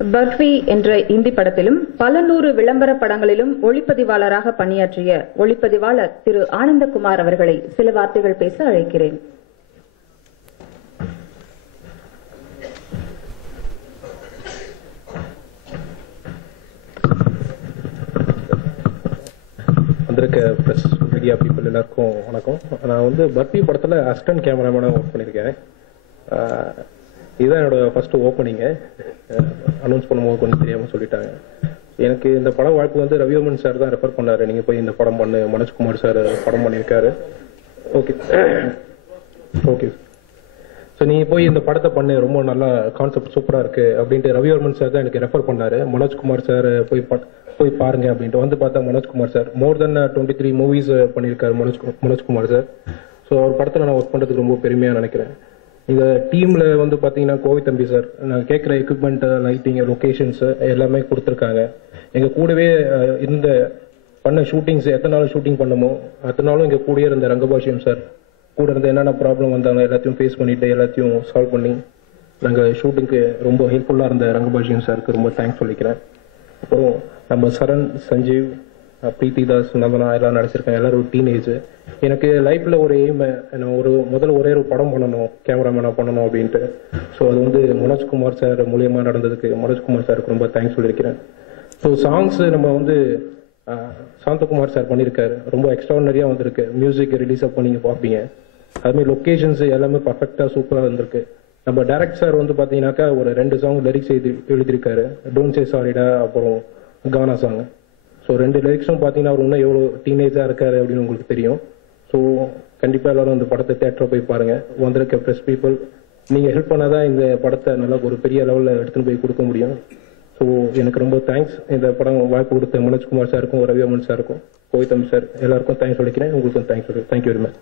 பர்ஃபி என்ற இந்தி படத்திலும் பல நூறு விளம்பர படங்களிலும் ஒளிப்பதிவாளராக பணியாற்றிய ஒளிப்பதிவாளர் திரு ஆனந்தகுமார் அவர்களை சில வார்த்தைகள் பேச அழைக்கிறேன். வந்திருக்க பிரஸ் மீடியா பீப்புள் எல்லாருக்கும் வணக்கம். நான் பர்ஃபி படத்தில் அசிஸ்டன்ட் கேமராமேனாக ஒர்க் பண்ணியிருக்கேன். இதுதான் என்னோட ஃபர்ஸ்ட் ஓப்பனிங்கு. அனௌன்ஸ் பண்ணும்போது கொஞ்சம் தெரியாமல் சொல்லிட்டாங்க. எனக்கு இந்த படம் வாய்ப்பு ரவிவர்மன் சார் தான் ரெஃபர் பண்ணாரு. நீங்கள் போய் இந்த படம் பண்ணு, மனோஜ்குமார் சார் படம் பண்ணியிருக்காரு. ஓகே ஓகே ஸோ நீங்கள் போய் இந்த படத்தை பண்ணு, ரொம்ப நல்லா கான்செப்ட் சூப்பராக இருக்கு அப்படின்ட்டு ரவிவர்மன் சார் தான் எனக்கு ரெஃபர் பண்ணாரு. மனோஜ்குமார் சார் போய் பாருங்க அப்படின்ட்டு பார்த்தா மனோஜ்குமார் சார் மோர் தென் 23 மூவிஸ் பண்ணியிருக்காரு மனோஜ்குமார் சார். ஸோ அவர் படத்தில் நான் ஒர்க் பண்ணுறதுக்கு ரொம்ப பெருமையாக நினைக்கிறேன். இந்த டீமில் பார்த்தீங்கன்னா கோவை தம்பி சார் நான் கேட்குற எக்யூப்மெண்ட், லைட்டிங், லொக்கேஷன்ஸ் எல்லாமே கொடுத்துருக்காங்க. எங்கள் கூடவே இந்த பண்ண ஷூட்டிங்ஸ் எத்தனை நாள் ஷூட்டிங் பண்ணமோ அத்தனை நாளும் எங்கள் கூடயே இருந்த ரங்கபாஷ்யம் சார் கூட இருந்து என்னென்ன ப்ராப்ளம் வந்தாலும் எல்லாத்தையும் ஃபேஸ் பண்ணிட்டு எல்லாத்தையும் சால்வ் பண்ணி நாங்கள் ஷூட்டிங்க்கு ரொம்ப ஹெல்ப்ஃபுல்லாக இருந்த ரங்கபாஷ்யம் சாருக்கு ரொம்ப தேங்க்ஸ் சொல்லிக்கிறேன். அப்புறம் நம்ம சரண், சஞ்சீவ், பிரீத்தி தாஸ், நந்தனா எல்லாம் நடிச்சிருக்காங்க. எல்லாரும் ஒரு டீனேஜ். எனக்கு லைஃப்பில் ஒரு எய்ம், நான் முதல்ல ஒரே ஒரு படம் பண்ணணும், கேமராமேனாக பண்ணணும் அப்படின்ட்டு. ஸோ அது மனோஜ்குமார் சார் மூலியமாக நடந்ததுக்கு மனோஜ்குமார் சாருக்கு ரொம்ப தேங்க்ஸ் சொல்லியிருக்கிறேன். ஸோ சாங்ஸ் நம்ம சாந்தகுமார் சார் பண்ணியிருக்காரு. ரொம்ப எக்ஸ்ட்ரானரியாக வந்திருக்கு. மியூசிக் ரிலீஸ் அப்போ நீங்கள் பார்ப்பீங்க. அதுமாதிரி லொக்கேஷன்ஸ் எல்லாமே பர்ஃபெக்டாக சூப்பராக வந்திருக்கு. நம்ம டைரக்ட் சார் பார்த்தீங்கன்னாக்கா ஒரு 2 சாங் லிரிக்ஸ் எழுதியிருக்காரு. டோன்ட் சே சாரிடா, அப்புறம் கானா சாங். ஸோ 2 லிரிக்ஸும் பார்த்தீங்கன்னா அவர் இன்னும் எவ்வளோ டீனேஜாக இருக்காரு அப்படின்னு உங்களுக்கு தெரியும். ஸோ கண்டிப்பாக எல்லாரும் இந்த படத்தை தேட்டரில் போய் பாருங்கள். வந்திருக்க ப்ரெஸ் பீப்புள் நீங்கள் ஹெல்ப் பண்ணாதான் இந்த படத்தை நல்லா ஒரு பெரிய லெவலில் எடுத்துன்னு போய் கொடுக்க முடியும். ஸோ எனக்கு ரொம்ப தேங்க்ஸ். இந்த படம் வாய்ப்பு கொடுத்த மனோஜ்குமார் சாருக்கும், ரவிவர்மன் சாருக்கும், கோவை தம்பி சார் எல்லாருக்கும் தேங்க்ஸ் சொல்லிக்கிறேன். உங்களுக்கும் தேங்க்ஸ். Thank you very much.